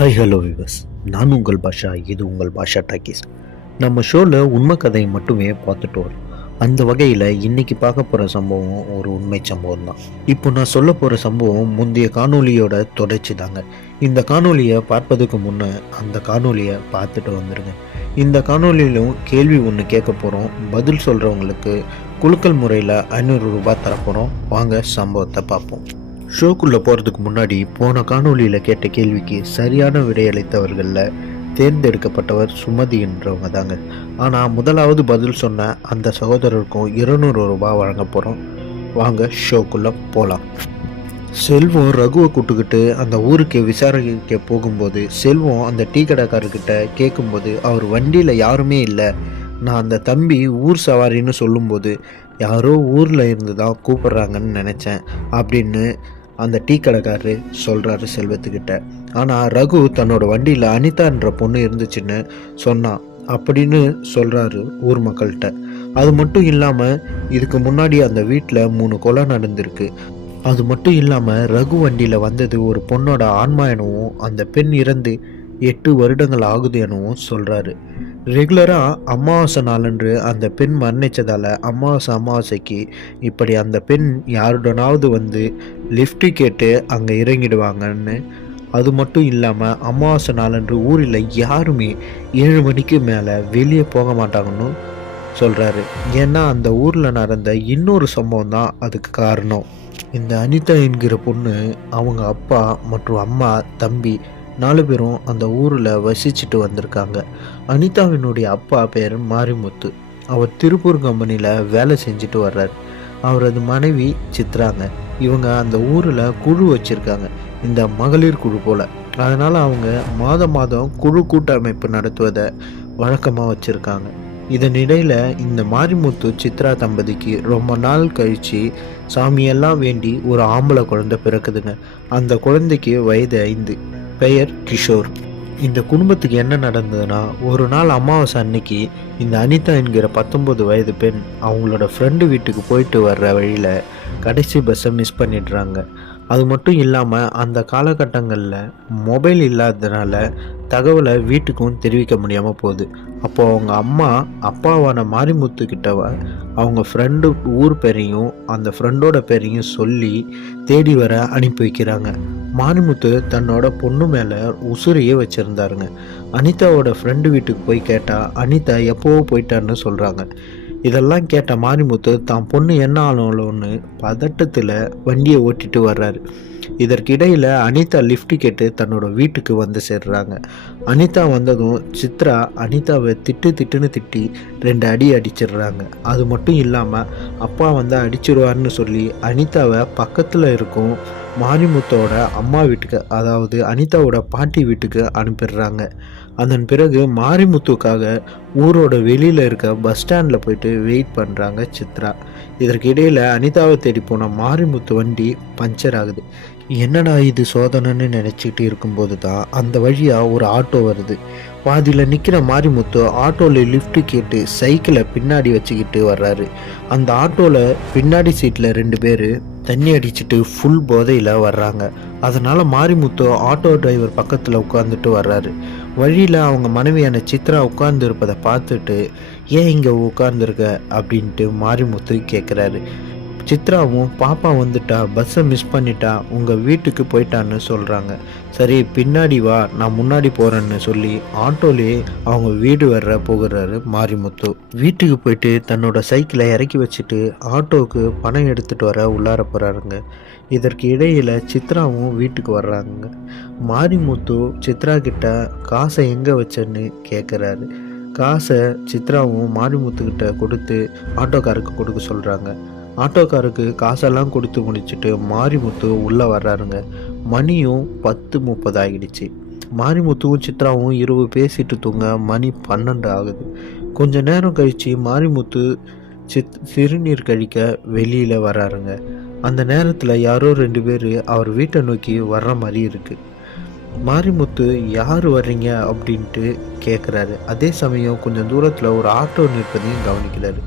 Hi hello விவஸ் நான் உங்கள் பாஷா இது உங்கள் பாஷா டாக்கிஸ். நம்ம ஷோவில் உண்மை கதையை மட்டுமே பார்த்துட்டு வரோம். அந்த வகையில் இன்றைக்கி பார்க்க போகிற சம்பவம் ஒரு உண்மை சம்பவம் தான். இப்போ நான் சொல்ல போகிற சம்பவம் முந்தைய காணொலியோட தொடர்ச்சி தாங்க. இந்த காணொலியை பார்ப்பதுக்கு முன்னே அந்த காணொலியை பார்த்துட்டு வந்துடுங்க இந்த காணொலியிலும் கேள்வி ஒன்று கேட்க போகிறோம் பதில் சொல்கிறவங்களுக்கு குலுக்கல் முறையில் ஐநூறு ரூபாய் தரப்போகிறோம் வாங்க சம்பவத்தை பார்ப்போம். ஷோக்குள்ளே போகிறதுக்கு முன்னாடி போன காணொளியில் கேட்ட கேள்விக்கு சரியான விடையளித்தவர்களில் தேர்ந்தெடுக்கப்பட்டவர் சுமதி என்றவங்க தாங்க. ஆனால் முதலாவது பதில் சொன்ன அந்த சகோதரருக்கும் இருநூறு ரூபாய் வழங்க போகிறோம் வாங்க ஷோக்குள்ளே போகலாம் செல்வம் ரகுவை கூட்டுக்கிட்டு அந்த ஊருக்கு விசாரிக்க போகும்போது செல்வம் அந்த டீ கடைக்காரர்கிட்ட கேட்கும்போது அவர் வண்டியில் யாருமே இல்லை. நான் அந்த தம்பி ஊர் சவாரின்னு சொல்லும்போது யாரோ ஊரில் இருந்து தான் கூப்பிட்றாங்கன்னு நினச்சேன் அப்படின்னு அந்த டீ கடைக்காரரு சொல்கிறாரு செல்வத்துக்கிட்ட. ஆனால் ரகு தன்னோட வண்டியில் அனிதான்ற பொண்ணு இருந்துச்சுன்னு சொன்னான் அப்படின்னு சொல்கிறாரு ஊர் மக்கள்கிட்ட. அது மட்டும் இல்லாமல் இதுக்கு முன்னாடி அந்த வீட்டில் மூணு கொலை நடந்திருக்கு. அது மட்டும் இல்லாமல் ரகு வண்டியில் வந்தது ஒரு பொண்ணோட ஆன்மா எனவும் அந்த பெண் இறந்து எட்டு வருடங்கள் ஆகுது எனவும் சொல்கிறாரு ரெகுலராக அமாவாசை நாளன்று அந்த பெண் மரணித்ததால் அமாவாசை அமாவாசைக்கு இப்படி அந்த பெண் யாருடனாவது வந்து லிஃப்ட்டு கேட்டு அங்கே இறங்கிடுவாங்கன்னு அது மட்டும் இல்லாமல் அமாவாசை நாளன்று ஊரில் யாருமே ஏழு மணிக்கு மேலே வெளியே போக மாட்டாங்கன்னு சொல்கிறாரு ஏன்னா அந்த ஊரில் நடந்த இன்னொரு சம்பவம் தான் அதுக்கு காரணம். இந்த அனிதா என்கிற பொண்ணு அவங்க அப்பா மற்றும் அம்மா தம்பி நாலு பேரும் அந்த ஊரில் வசிச்சுட்டு வந்திருக்காங்க. அனிதாவினுடைய அப்பா பேர் மாரிமுத்து. அவர் திருப்பூர் கம்பெனியில் வேலை செஞ்சுட்டு வர்றார். அவரது மனைவி சித்ராங்க. இவங்க அந்த ஊரில் குழு வச்சுருக்காங்க. இந்த மகளிர் குழு போல். அதனால் அவங்க மாதம் மாதம் குழு கூட்டமைப்பு நடத்துவதை வழக்கமாக வச்சுருக்காங்க. இதனிடையில் இந்த மாரிமுத்து சித்ரா தம்பதிக்கு ரொம்ப நாள் கழித்து சாமியெல்லாம் வேண்டி ஒரு ஆம்பளை குழந்தை பிறக்குதுங்க. அந்த குழந்தைக்கு வயது ஐந்து. பெயர் கிஷோர். இந்த குடும்பத்துக்கு என்ன நடந்ததுன்னா ஒரு நாள் அமாவாசை அன்னைக்கு இந்த அனிதா என்கிற பத்தொம்பது வயது பெண் அவங்களோட ஃப்ரெண்டு வீட்டுக்கு போயிட்டு வர்ற வழியில் கடைசி பஸ்ஸை மிஸ் பண்ணிடுறாங்க. அது மட்டும் இல்லாமல் அந்த காலகட்டங்களில் மொபைல் இல்லாததுனால தகவலை வீட்டுக்கும் தெரிவிக்க முடியாமல் போகுது. அப்போ அவங்க அம்மா அப்பாவான மாரிமுத்து கிட்டவ அவங்க ஃப்ரெண்டு ஊர் பேரையும் அந்த ஃப்ரெண்டோட பேரையும் சொல்லி தேடி வர அனுப்பி வைக்கிறாங்க. மாரிமுத்து தன்னோட பொண்ணு மேலே உசுரையே வச்சுருந்தாருங்க. அனிதாவோட ஃப்ரெண்டு வீட்டுக்கு போய் கேட்டால் அனிதா எப்போவோ போயிட்டான்னு சொல்கிறாங்க இதெல்லாம் கேட்ட மாரிமுத்து தான் பொண்ணு என்ன ஆளும்னு பதட்டத்தில் வண்டியை ஓட்டிட்டு வர்றாரு. இதற்கிடையில் அனிதா லிஃப்ட் கேட்டு தன்னோட வீட்டுக்கு வந்து சேர்றாங்க. அனிதா வந்ததும் சித்ரா அனிதாவை திட்டு திட்டுன்னு திட்டி ரெண்டு அடி அடிச்சிடுறாங்க. அது மட்டும் இல்லாமல் அப்பா வந்து அடிச்சிருவார்னு சொல்லி அனிதாவை பக்கத்தில் இருக்கும் மாரிமுத்தோட அம்மா வீட்டுக்கு அதாவது அனிதாவோட பாட்டி வீட்டுக்கு அனுப்பிடுறாங்க. அதன் பிறகு மாரிமுத்துக்காக ஊரோட வெளியில் இருக்க பஸ் ஸ்டாண்டில் போயிட்டு வெயிட் பண்ணுறாங்க சித்ரா. இதற்கிடையில் அனிதாவை தேடி போன மாரிமுத்து வண்டி பஞ்சர் ஆகுது. என்னடா இது சோதனைன்னு நினச்சிக்கிட்டு இருக்கும்போது தான் அந்த வழியாக ஒரு ஆட்டோ வருது. பாதியில் நிற்கிற மாரிமுத்து ஆட்டோவில் லிஃப்ட்டு கேட்டு சைக்கிளை பின்னாடி வச்சுக்கிட்டு வர்றாரு. அந்த ஆட்டோவில் பின்னாடி சீட்டில் ரெண்டு பேர் தண்ணி அடிச்சுட்டு ஃபுல் போதையில் வர்றாங்க. அதனால் மாரிமுத்து ஆட்டோ டிரைவர் பக்கத்தில் உட்காந்துட்டு வர்றாரு. வழியில் அவங்க மனைவியான சித்ரா உட்கார்ந்து இருப்பதை பார்த்துட்டு ஏன் இங்கே உட்கார்ந்துருக்க? அப்படின்ட்டு மாரிமுத்து கேட்குறாரு சித்ராவும் பாப்பா வந்துட்டா பஸ்ஸை மிஸ் பண்ணிட்டா உங்கள் வீட்டுக்கு போயிட்டான்னு சொல்கிறாங்க சரி பின்னாடி வா நான் முன்னாடி போகிறேன்னு சொல்லி ஆட்டோலேயே அவங்க வீடு வர்ற போகிறாரு மாரிமுத்து. வீட்டுக்கு போயிட்டு தன்னோட சைக்கிளை இறக்கி வச்சுட்டு ஆட்டோவுக்கு பணம் எடுத்துகிட்டு வர உள்ளார போகிறாருங்க இதற்கு இடையில் சித்ராவும் வீட்டுக்கு வர்றாங்க. மாரிமுத்து சித்ரா கிட்ட காசை எங்கே வச்சேன்னு கேட்குறாரு காசை சித்ராவும் மாரிமுத்துக்கிட்ட கொடுத்து ஆட்டோக்காருக்கு கொடுக்க சொல்கிறாங்க ஆட்டோக்காருக்கு காசெல்லாம் கொடுத்து முடிச்சுட்டு மாரிமுத்து உள்ளே வர்றாருங்க. மணியும் பத்து முப்பது ஆகிடுச்சு மாரிமுத்துவும் சித்ராவும் இரவு பேசிட்டு தூங்க மணி பன்னெண்டு ஆகுது. கொஞ்ச நேரம் கழித்து மாரிமுத்து சித் சிறுநீர் கழிக்க வெளியில் வராருங்க அந்த நேரத்தில் யாரோ ரெண்டு பேர் அவர் வீட்டை நோக்கி வர்ற மாதிரி இருக்குது மாரிமுத்து யார் வர்றீங்க? அப்படின்ட்டு கேட்குறாரு அதே சமயம் கொஞ்சம் தூரத்தில் ஒரு ஆட்டோ நிற்பதையும் கவனிக்கிறாரு.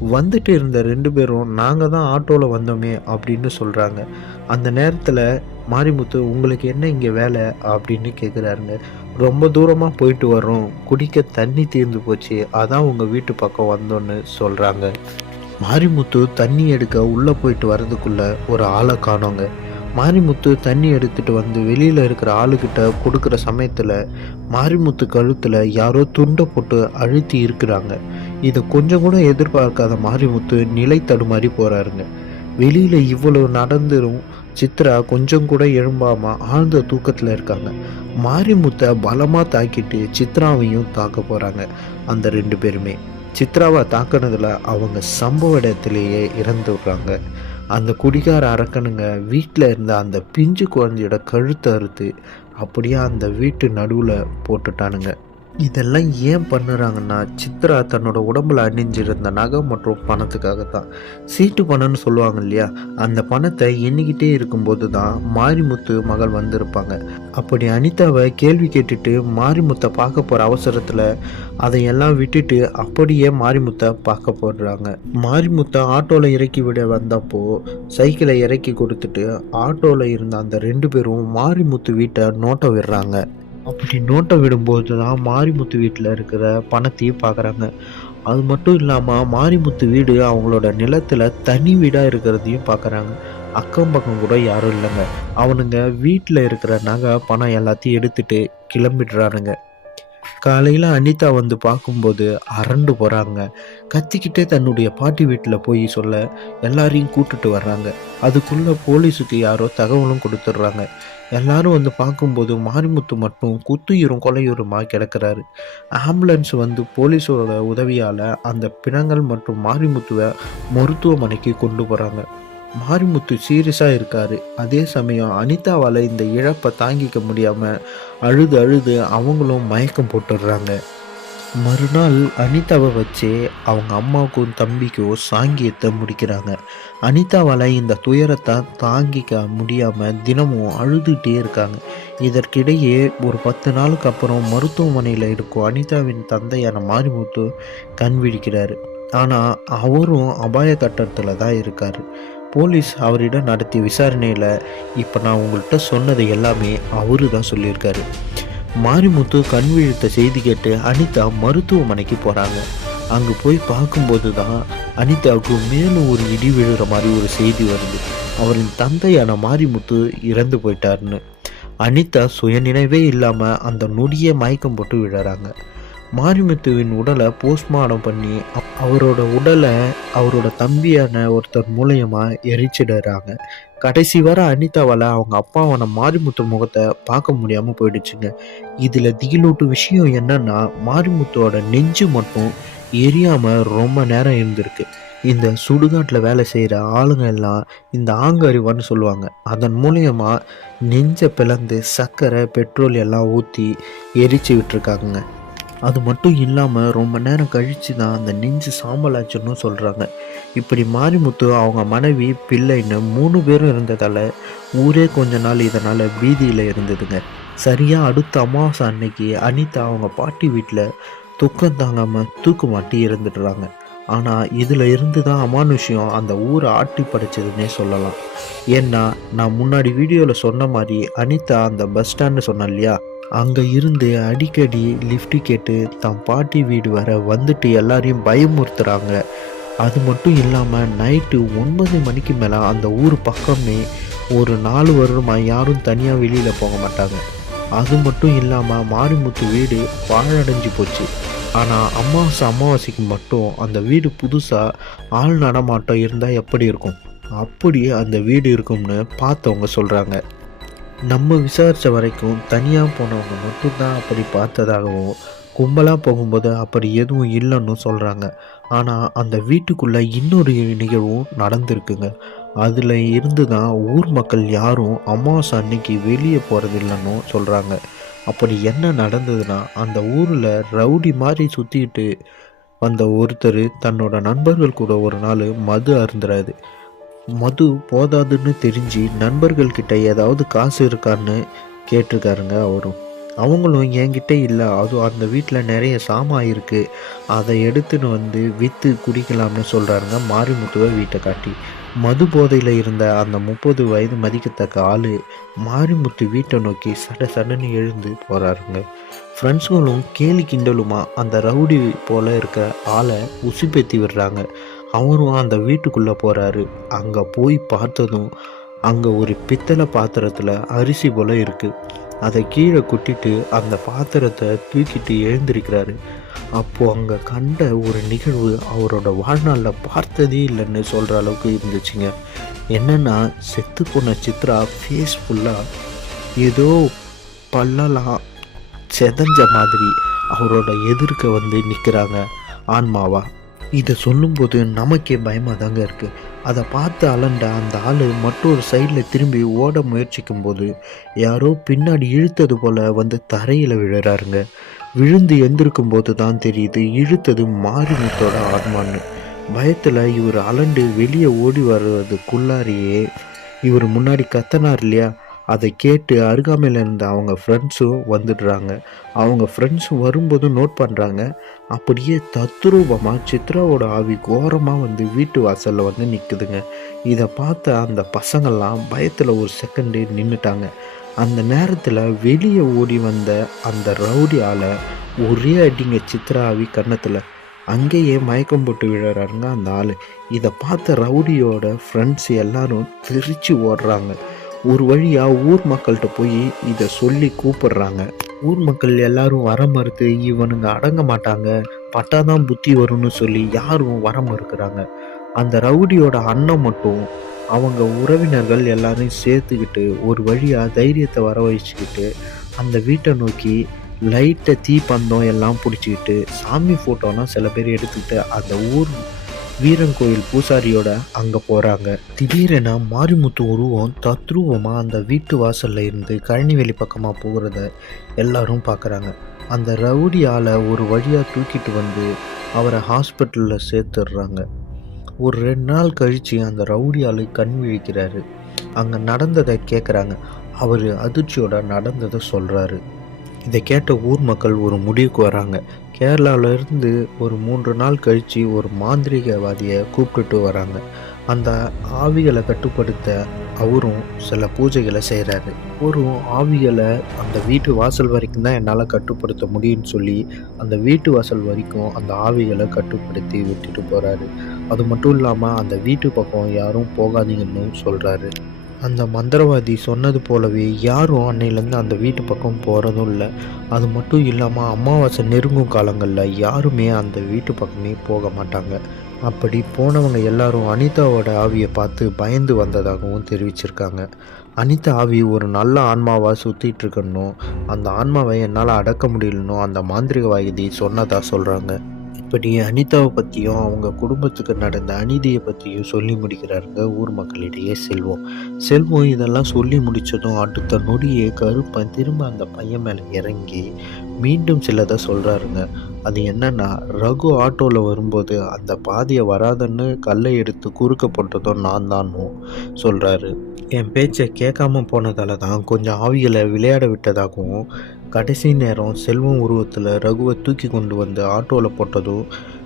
வந்துட்டு இருந்த ரெண்டு பேரும் நாங்கள் தான் ஆட்டோவில் வந்தோமே அப்படின்னு சொல்கிறாங்க அந்த நேரத்தில் மாரிமுத்து உங்களுக்கு என்ன இங்கே வேலை? அப்படின்னு கேட்குறாருங்க ரொம்ப தூரமாக போயிட்டு வர்றோம். குடிக்க தண்ணி தீர்ந்து போச்சு. அதான் உங்கள் வீட்டு பக்கம் வந்தோன்னு சொல்கிறாங்க மாரிமுத்து தண்ணி எடுக்க உள்ளே போயிட்டு வரதுக்குள்ளே ஒரு ஆளை காணோங்க. மாரிமுத்து தண்ணி எடுத்துகிட்டு வந்து வெளியில் இருக்கிற ஆளுக்கிட்ட கொடுக்குற சமயத்தில் மாரிமுத்து கழுத்தில் யாரோ துண்டை போட்டு அழுத்தி இருக்கிறாங்க. இதை கொஞ்சம் கூட எதிர்பார்க்காத மாரிமுத்து நிலை தடுமாறி போகிறாருங்க வெளியில் இவ்வளவு நடந்துரும் சித்ரா கொஞ்சம் கூட எழும்பாம ஆழ்ந்த தூக்கத்தில் இருக்காங்க. மாரிமுத்தை பலமாக தாக்கிட்டு சித்ராவையும் தாக்க போகிறாங்க அந்த ரெண்டு பேருமே. சித்ராவை தாக்குனதுல அவங்க சம்பவ இடத்திலேயே இறந்துடுறாங்க அந்த குடிகார அரக்கனுங்க வீட்டில் இருந்த அந்த பிஞ்சு குழந்தையோட கழுத்தை அறுத்து அப்படியே அந்த வீட்டு நடுவில் போட்டுட்டானுங்க. இதெல்லாம் ஏன் பண்ணுறாங்கன்னா சித்ரா தன்னோட உடம்புல அணிஞ்சிருந்த நகை மற்றும் பணத்துக்காக தான் சீட்டு பணம்னு சொல்லுவாங்க இல்லையா? அந்த பணத்தை எண்ணிக்கிட்டே இருக்கும்போது தான் மாரிமுத்து மகள் வந்திருப்பாங்க. அப்படி அனிதாவை கேள்வி கேட்டுட்டு மாரிமுத்தை பார்க்க போகிற அவசரத்தில் அதையெல்லாம் விட்டுட்டு அப்படியே மாரிமுத்தை பார்க்க போடுறாங்க மாரிமுத்தை ஆட்டோவில் இறக்கி விட வந்தப்போ சைக்கிளை இறக்கி கொடுத்துட்டு ஆட்டோவில் இருந்த அந்த ரெண்டு பேரும் மாரிமுத்து வீட்டை நோட்டை விடுறாங்க. அப்படி நோட்டை விடும்போது தான் மாரிமுத்து வீட்டில் இருக்கிற பணத்தையும் பார்க்குறாங்க. அது மட்டும் இல்லாமல் மாரிமுத்து வீடு அவங்களோட நிலத்தில் தனி வீடாக இருக்கிறதையும் பார்க்குறாங்க. அக்கம் பக்கம் கூட யாரும் இல்லைங்க. அவனுங்க வீட்டில் இருக்கிற நகை பணம் எல்லாத்தையும் எடுத்துட்டு கிளம்பிடுறானுங்க. காலையில் அனிதா வந்து பார்க்கும்போது அரண்டு போகிறாங்க கத்திக்கிட்டே தன்னுடைய பாட்டி வீட்டில் போய் சொல்ல எல்லாரையும் கூட்டுட்டு வர்றாங்க. அதுக்குள்ளே போலீஸுக்கு யாரோ தகவலும் கொடுத்துட்றாங்க. எல்லாரும் வந்து பார்க்கும்போது மாரிமுத்து மட்டும் குத்துயிரும் கொலையுருமா கிடக்கிறாரு. ஆம்புலன்ஸ் வந்து போலீஸோட உதவியால் அந்த பிணங்கள் மற்றும் மாரிமுத்துவை மருத்துவமனைக்கு கொண்டு போகிறாங்க மாரிமுத்து சீரியஸாக இருக்காரு. அதே சமயம் அனிதாவால் இந்த இழப்பை தாங்கிக்க முடியாமல் அழுது அழுது அவங்களும் மயக்கம் போட்டுடுறாங்க. மறுநாள் அனிதாவை வச்சு அவங்க அம்மாவுக்கும் தம்பிக்கும் சாங்கியத்தை முடிக்கிறாங்க. அனிதாவால் இந்த துயரத்தை தாங்கிக்க முடியாமல் தினமும் அழுதுகிட்டே இருக்காங்க. இதற்கிடையே ஒரு பத்து நாளுக்கு அப்புறம் மருத்துவமனையில் இருக்கும் அனிதாவின் தந்தையான மாரிமுத்து கண் விழிக்கிறாரு. ஆனால் அவரும் அபாய கட்டத்தில் தான் இருக்கார். போலீஸ் அவரிடம் நடத்திய விசாரணையில் இப்போ நான் உங்கள்கிட்ட சொன்னது எல்லாமே அவரு தான் சொல்லியிருக்காரு. மாரிமுத்து கண் விழுத்த செய்தி கேட்டு அனிதா மருத்துவமனைக்கு போகிறாங்க அங்கே போய் பார்க்கும்போது தான் அனிதாவுக்கு மேலும் ஒரு இடி விழுற மாதிரி ஒரு செய்தி வருது. அவரின் தந்தையான மாரிமுத்து இறந்து போயிட்டாருன்னு. அனிதா சுயநினைவே இல்லாமல் அந்த நொடியே மயக்கம் போட்டு விழுறாங்க. மாரிமுத்துவின் உடலை போஸ்ட்மார்டம் பண்ணி அப்- அவரோட உடலை அவரோட தம்பியான ஒருத்தர் மூலயமா எரிச்சிடுறாங்க. கடைசி வர அனிதாவால் அவங்க அப்பாவான மாரிமுத்து முகத்தை பார்க்க முடியாமல் போயிடுச்சுங்க. இதில் திகிலூட்டு விஷயம் என்னன்னா மாரிமுத்தோட நெஞ்சு மட்டும் எரியாமல் ரொம்ப நேரம் இருந்திருக்கு. இந்த சுடுகாட்டில் வேலை செய்கிற ஆளுங்க எல்லாம் இந்த ஆங்கறிவான்னு சொல்லுவாங்க. அதன் மூலியமாக நெஞ்சை பிளந்து சர்க்கரை பெட்ரோல் எல்லாம் ஊற்றி எரிச்சு விட்டுருக்காங்க அது மட்டும் இல்லாமல் ரொம்ப நேரம் கழித்து தான் அந்த நெஞ்சு சாம்பலாச்சுன்னு சொல்கிறாங்க இப்படி மாரிமுத்து அவங்க மனைவி பிள்ளைன்னு மூணு பேரும் இருந்ததால் ஊரே கொஞ்ச நாள் இதனால் பீதியில் இருந்ததுங்க. சரியாக அடுத்த அமாவாசை அன்னைக்கு அனிதா அவங்க பாட்டி வீட்டில் துக்கம் தாங்காமல் தூக்கு மாட்டி இருந்துடுறாங்க. ஆனால் இதில் இருந்து தான் அமானுஷ்யம் அந்த ஊரை ஆட்டி படைச்சதுன்னே சொல்லலாம். ஏன்னா நான் முன்னாடி வீடியோவில் சொன்ன மாதிரி அனிதா அந்த பஸ் ஸ்டாண்டு சொன்னேன் இல்லையா? அங்கே இருந்து அடிக்கடி லிஃப்ட் கேட்டு தம் பாட்டி வீடு வர வந்துட்டு எல்லாரையும் பயமுறுத்துகிறாங்க அது மட்டும் இல்லாமல் நைட்டு ஒன்பது மணிக்கு மேலே அந்த ஊர் பக்கமே ஒரு நாலு வருடமாக யாரும் தனியாக வெளியில் போக மாட்டாங்க. அது மட்டும் இல்லாமல் மாரிமுத்து வீடு பாழடைஞ்சு போச்சு. ஆனால் அமாவாசை அமாவாசைக்கு மட்டும் அந்த வீடு புதுசாக ஆள் நடமாட்டம் இருந்தால் எப்படி இருக்கும்? அப்படியே அந்த வீடு இருக்கும்னு பார்த்தவங்க சொல்கிறாங்க நம்ம விசாரித்த வரைக்கும் தனியாக போனவங்க மட்டும்தான் அப்படி பார்த்ததாகவும் கும்பலாக போகும்போது அப்படி எதுவும் இல்லைன்னு சொல்கிறாங்க ஆனால் அந்த வீட்டுக்குள்ளே இன்னொரு நிகழ்வும் நடந்திருக்குங்க. அதில் இருந்து தான் ஊர் மக்கள் யாரும் அமாவாசை அன்னைக்கு வெளியே போகிறதில்லைன்னு சொல்கிறாங்க அப்படி என்ன நடந்ததுன்னா அந்த ஊரில் ரவுடி மாதிரி சுற்றிக்கிட்டு வந்த ஒருத்தர் தன்னோட நண்பர்கள் கூட ஒரு நாள் மது அருந்துறாரு. மது போதாதுன்னு தெரிஞ்சு நண்பர்கள்கிட்ட ஏதாவது காசு இருக்கான்னு கேட்டிருக்காருங்க அவரும். அவங்களும் என்கிட்ட இல்லை அதுவும் அந்த வீட்டில் நிறைய சாமான் இருக்குது அதை எடுத்துன்னு வந்து விற்று குடிக்கலாம்னு சொல்கிறாருங்க மாரிமுத்துவை வீட்டை காட்டி. மது போதையில் இருந்த அந்த முப்பது வயது மதிக்கத்தக்க ஆள் மாரிமுத்து வீட்டை நோக்கி சட சடன்னு எழுந்து போகிறாருங்க ஃப்ரெண்ட்ஸுங்களும் கேலி கிண்டலுமா அந்த ரவுடி போல் இருக்க ஆளை உசுப்பேற்றி விடுறாங்க. அவரும் அந்த வீட்டுக்குள்ளே போகிறாரு அங்கே போய் பார்த்ததும் அங்கே ஒரு பித்தளை பாத்திரத்தில் அரிசி போல இருக்குது அதை கீழே கொட்டிட்டு அந்த பாத்திரத்தை தூக்கிட்டு எழுந்திருக்கிறாரு. அப்போது அங்கே கண்ட ஒரு நிகழ்வு அவரோட வாழ்நாளில் பார்த்ததே இல்லைன்னு சொல்கிற அளவுக்கு இருந்துச்சுங்க. என்னென்னா செத்து போன சித்ரா ஃபேஸ் ஃபுல்லாக ஏதோ பல்லலாம் செதஞ்ச மாதிரி அவரோட எதிர்க்க வந்து நிற்கிறாங்க ஆன்மாவா. இதை சொல்லும்போது நமக்கே பயமாக தாங்க இருக்குது அதை பார்த்து அலண்ட அந்த ஆள் மற்றொரு சைடில் திரும்பி ஓட முயற்சிக்கும் போது யாரோ பின்னாடி இழுத்தது போல் வந்து தரையில் விழுறாருங்க. விழுந்து எந்திருக்கும் போது தான் தெரியுது இழுத்தது மாரிமுத்தோட ஆத்மான்னு. பயத்தில் இவர் அலண்டு வெளியே ஓடி வர்றதுக்குள்ளாரியே இவர் முன்னாடி கத்தனார் இல்லையா? அதை கேட்டு அருகாமையில் இருந்த அவங்க ஃப்ரெண்ட்ஸும் வந்துடுறாங்க. அவங்க ஃப்ரெண்ட்ஸும் வரும்போதும் நோட் பண்ணுறாங்க அப்படியே தத்ரூபமாக சித்ராவோட ஆவி கோரமாக வந்து வீட்டு வாசலில் வந்து நிற்குதுங்க இதை பார்த்த அந்த பசங்கள்லாம் பயத்தில் ஒரு செகண்டே நின்றுட்டாங்க அந்த நேரத்தில் வெளியே ஓடி வந்த அந்த ரவுடி ஆளை ஒரே அடிங்க சித்ரா ஆவி கன்னத்தில் அங்கேயே மயக்கம் போட்டு விழுறாருங்க அந்த ஆள். இதை பார்த்த ரவுடியோட ஃப்ரெண்ட்ஸ் எல்லாரும் தெரிச்சு ஓடுறாங்க. ஒரு வழியாக ஊர் மக்கள்கிட்ட போய் இதை சொல்லி கூப்பிடுறாங்க. ஊர் மக்கள் எல்லாரும் வர மறுத்து இவனுங்க அடங்க மாட்டாங்க. பட்டாதான் புத்தி வரும்னு சொல்லி யாரும் வர மறுக்கிறாங்க. அந்த ரவுடியோட அண்ணன் மட்டும் அவங்க உறவினர்கள் எல்லாரையும் சேர்த்துக்கிட்டு ஒரு வழியாக தைரியத்தை வர வச்சுக்கிட்டு அந்த வீட்டை நோக்கி லைட்டை தீப்பந்தம் எல்லாம் பிடிச்சிக்கிட்டு சாமி ஃபோட்டோலாம் சில பேர் எடுத்துக்கிட்டு அந்த ஊர் வீரங்கோயில் பூசாரியோட அங்கே போகிறாங்க திடீரென மாரிமுத்து உருவம் தத்ரூபமாக அந்த வீட்டு வாசல்ல இருந்து கழனிவெளி பக்கமாக போகிறத எல்லாரும் பார்க்குறாங்க அந்த ரவுடியால் ஒரு வழியாக தூக்கிட்டு வந்து அவரை ஹாஸ்பிட்டலில் சேர்த்துடுறாங்க. ஒரு ரெண்டு நாள் கழித்து அந்த ரவுடியால் கண் விழிக்கிறாரு. அங்கே நடந்ததை கேட்குறாங்க அவர் அதிர்ச்சியோட நடந்ததை சொல்கிறாரு இதை கேட்ட ஊர் மக்கள் ஒரு முடிவுக்கு வராங்க. கேரளாவிலேருந்து ஒரு மூன்று நாள் கழித்து ஒரு மாந்திரிகவாதியை கூப்பிட்டுட்டு வராங்க. அந்த ஆவிகளை கட்டுப்படுத்த அவரும் சில பூஜைகளை செய்கிறாரு அவரும் ஆவிகளை அந்த வீட்டு வாசல் வரைக்கும் தான் என்னால் கட்டுப்படுத்த முடியும்னு சொல்லி அந்த வீட்டு வாசல் வரைக்கும் அந்த ஆவிகளை கட்டுப்படுத்தி விட்டுட்டு போகிறாரு அது மட்டும் இல்லாமல் அந்த வீட்டு பக்கம் யாரும் போகாதீங்கன்னு சொல்கிறாரு அந்த மந்திரவாதி சொன்னது போலவே யாரும் அன்னையிலேருந்து அந்த வீட்டு பக்கம் போகிறதும் இல்லை. அது மட்டும் இல்லாமல் அமாவாசை நெருங்கும் காலங்களில் யாருமே அந்த வீட்டு பக்கமே போக மாட்டாங்க. அப்படி போனவங்க எல்லாரும் அனிதாவோட ஆவியை பார்த்து பயந்து வந்ததாகவும் தெரிவிச்சிருக்காங்க. அனிதா ஆவி ஒரு நல்ல ஆன்மாவாக சுற்றிட்டு இருக்கணும். அந்த ஆன்மாவை என்னால் அடக்க முடியலன்னு அந்த மாந்திரிகவாதி சொன்னதாக சொல்கிறாங்க இப்படி அனிதாவை பற்றியும் அவங்க குடும்பத்துக்கு நடந்த அநீதியை பற்றியும் சொல்லி முடிக்கிறாருங்க ஊர் மக்களிடையே செல்வம். செல்வம் இதெல்லாம் சொல்லி முடித்ததும் அடுத்த நொடியே கருப்பன் திரும்ப அந்த பையன் மேலே இறங்கி மீண்டும் சிலதை சொல்கிறாருங்க அது என்னன்னா ரகு ஆட்டோவில் வரும்போது அந்த பாதியை வராதன்னு கல்லை எடுத்து குறுக்க போட்டதும் நான் தான் சொல்கிறாரு என் பேச்சை கேட்காம போனதால தான் கொஞ்சம் ஆவிகளை விளையாட விட்டதாகவும் கடைசி நேரம் செல்வம் உருவத்தில் ரகுவை தூக்கி கொண்டு வந்து ஆட்டோவில் போட்டதும்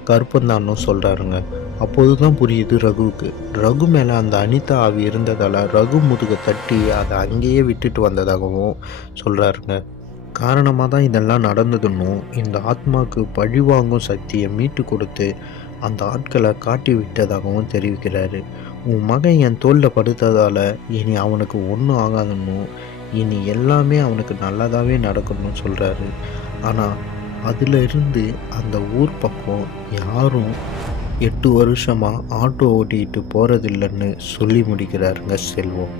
கருப்பந்தானும் சொல்கிறாருங்க அப்போது தான் புரியுது ரகுவுக்கு. ரகு மேலே அந்த அனிதா ஆவி இருந்ததால் ரகு முதுகை தட்டி அதை அங்கேயே விட்டுட்டு வந்ததாகவும் சொல்கிறாருங்க காரணமாக தான் இதெல்லாம் நடந்ததுன்னும் இந்த ஆத்மாவுக்கு பழிவாங்கும் சக்தியை மீட்டு கொடுத்து அந்த ஆட்களை காட்டி விட்டதாகவும் தெரிவிக்கிறாரு. உன் மகன் என் தோளில் படுத்ததால் இனி அவனுக்கு ஒன்றும் ஆகாதுன்னும் இனி எல்லாமே அவனுக்கு நல்லதாகவே நடக்கணும்னு சொல்கிறாரு ஆனால் அதில் இருந்து அந்த ஊர் பக்கம் யாரும் எட்டு வருஷமாக ஆட்டோ ஓட்டிகிட்டு போகிறதில்லன்னு சொல்லி முடிக்கிறாருங்க செல்வம்.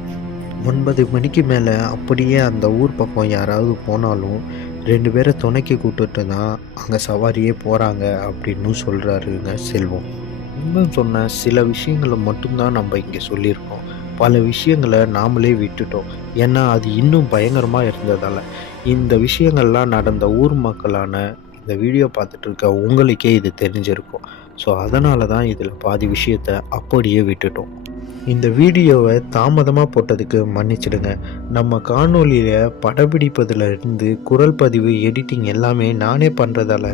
ஒன்பது மணிக்கு மேலே அப்படியே அந்த ஊர் பக்கம் யாராவது போனாலும் ரெண்டு பேரை துணைக்கு கூப்பிட்டு தான் அங்கே சவாரியே போகிறாங்க அப்படின்னு சொல்கிறாருங்க செல்வம். இன்னும் சொன்ன சில விஷயங்களை மட்டும்தான் நம்ம இங்கே சொல்லியிருக்கோம். பல விஷயங்களை நாமளே விட்டுட்டோம். ஏன்னா அது இன்னும் பயங்கரமாக இருந்ததால். இந்த விஷயங்கள்லாம் நடந்த ஊர் மக்களான இந்த வீடியோ பார்த்துட்டு இருக்க உங்களுக்கே இது தெரிஞ்சிருக்கும். ஸோ அதனால தான் இதில் பாதி விஷயத்தை அப்படியே விட்டுட்டோம். இந்த வீடியோவை தாமதமாக போட்டதுக்கு மன்னிச்சிடுங்க. நம்ம காணொலியில் படப்பிடிப்பதில் இருந்து குரல் பதிவு எடிட்டிங் எல்லாமே நானே பண்ணுறதால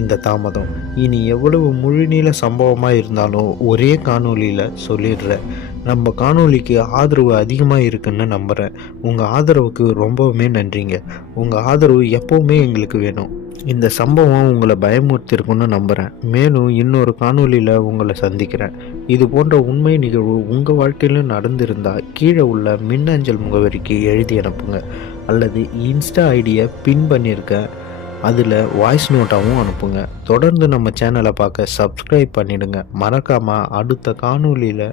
இந்த தாமதம். இனி எவ்வளவு முழுநீள சம்பவமாக இருந்தாலும் ஒரே காணொலியில் சொல்லிடுறேன். நம்ம காணொளிக்கு ஆதரவு அதிகமாக இருக்குன்னு நம்புகிறேன் உங்கள் ஆதரவுக்கு ரொம்பவுமே நன்றிங்க. உங்கள் ஆதரவு எப்போவுமே எங்களுக்கு வேணும். இந்த சம்பவம் உங்களை பயமுறுத்திருக்குன்னு நம்புகிறேன் மேலும் இன்னொரு காணொலியில் உங்களை சந்திக்கிறேன். இது போன்ற உண்மை நிகழ்வு உங்கள் வாழ்க்கையிலும் நடந்திருந்தால் கீழே உள்ள மின்னஞ்சல் முகவரிக்கு எழுதி அனுப்புங்க. அல்லது இன்ஸ்டா ஐடியை பின் பண்ணியிருக்கேன் அதில் வாய்ஸ் நோட்டாகவும் அனுப்புங்க. தொடர்ந்து நம்ம சேனலை பார்க்க சப்ஸ்கிரைப் பண்ணிடுங்க. மறக்காமல் அடுத்த காணொளியில்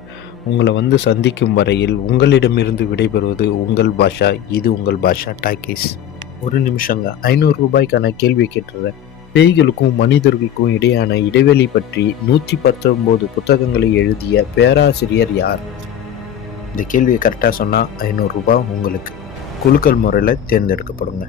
உங்களை வந்து சந்திக்கும் வரையில் உங்களிடமிருந்து விடைபெறுவது உங்கள் பாஷா. இது உங்கள் பாஷா டாக்கீஸ். ஒரு நிமிஷங்க. ஐநூறு ரூபாய்க்கான கேள்வி கேட்டுறேன். பேய்களுக்கும் மனிதர்களுக்கும் இடையான இடைவெளி பற்றி நூற்றி பத்தொம்போது புத்தகங்களை எழுதிய பேராசிரியர் யார்? இந்த கேள்வியை கரெக்டாக சொன்னால் ஐநூறுரூபா உங்களுக்கு. குலுக்கல் முறையில் தேர்ந்தெடுக்கப்படுங்க.